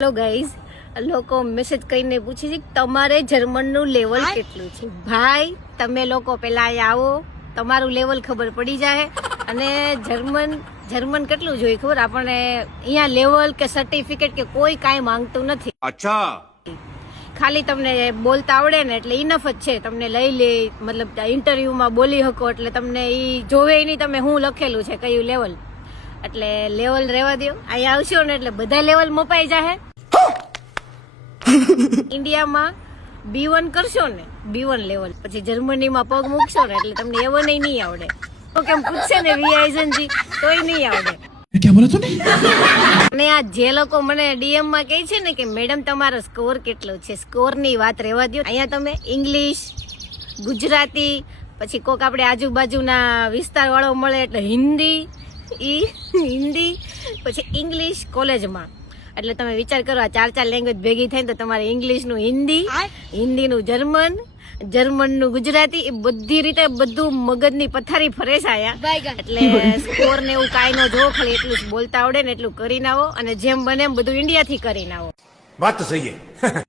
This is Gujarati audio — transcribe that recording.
હેલો ગાઈઝ, લોકો મેસેજ કરીને પૂછે છે કે તમારે જર્મનનું લેવલ કેટલું છે. ભાઈ તમે લોકો પેલા અહીંયા આવો, તમારું લેવલ ખબર પડી જાય. અને જર્મન કેટલું જોઈએ ખબર આપણને અહીંયા લેવલ કે સર્ટિફિકેટ કે કોઈ કાંઈ માંગતું નથી. અચ્છા, ખાલી તમને બોલતા આવડે ને એટલે ઇનફ જ છે. તમને લઈ લે, મતલબ ઇન્ટરવ્યુમાં બોલી શકો એટલે તમને ઈ જોવે નહીં તમે શું લખેલું છે કયું લેવલ. એટલે લેવલ રહેવા દો, અહીંયા આવશો ને એટલે બધા લેવલ મપાઈ જાય. ઇન્ડિયામાં B1 કરશો ને, B1 લેવલ, પછી જર્મનીમાં પગ મૂકશો ને એટલે તમને A1 નહીં આવડે. તો કેમ પૂછશે ને વીઆઈઝનજી તોય નહીં આવડે. क्या बोला तूने? અને આ જે લોકો મને ડીએમ માં કહે છે ને કે મેડમ તમારો સ્કોર કેટલો છે, સ્કોર ની વાત રહેવા દો. અહીંયા તમે ઇંગ્લિશ, ગુજરાતી, પછી કોક આપણે આજુબાજુના વિસ્તાર વાળો મળે એટલે હિન્દી, પછી ઇંગ્લિશ કોલેજમાં. એટલે તમે વિચાર કરો, આ ચાર લેંગ્વેજ ભેગી થાય તો તમારે ઇંગ્લિશ નું હિન્દી, હિન્દી નું જર્મન, જર્મન નું ગુજરાતી, એ બધી રીતે બધું મગજની પથારી ફરે છે આયા. એટલે સ્કોર ને એવું કાંઈ ન જોવો, ખાલી એટલું જ બોલતા આવડે ને એટલું કરીને આવો. અને જેમ બને એમ બધું ઇન્ડિયા થી કરીને આવો. વાત તો સહી હે.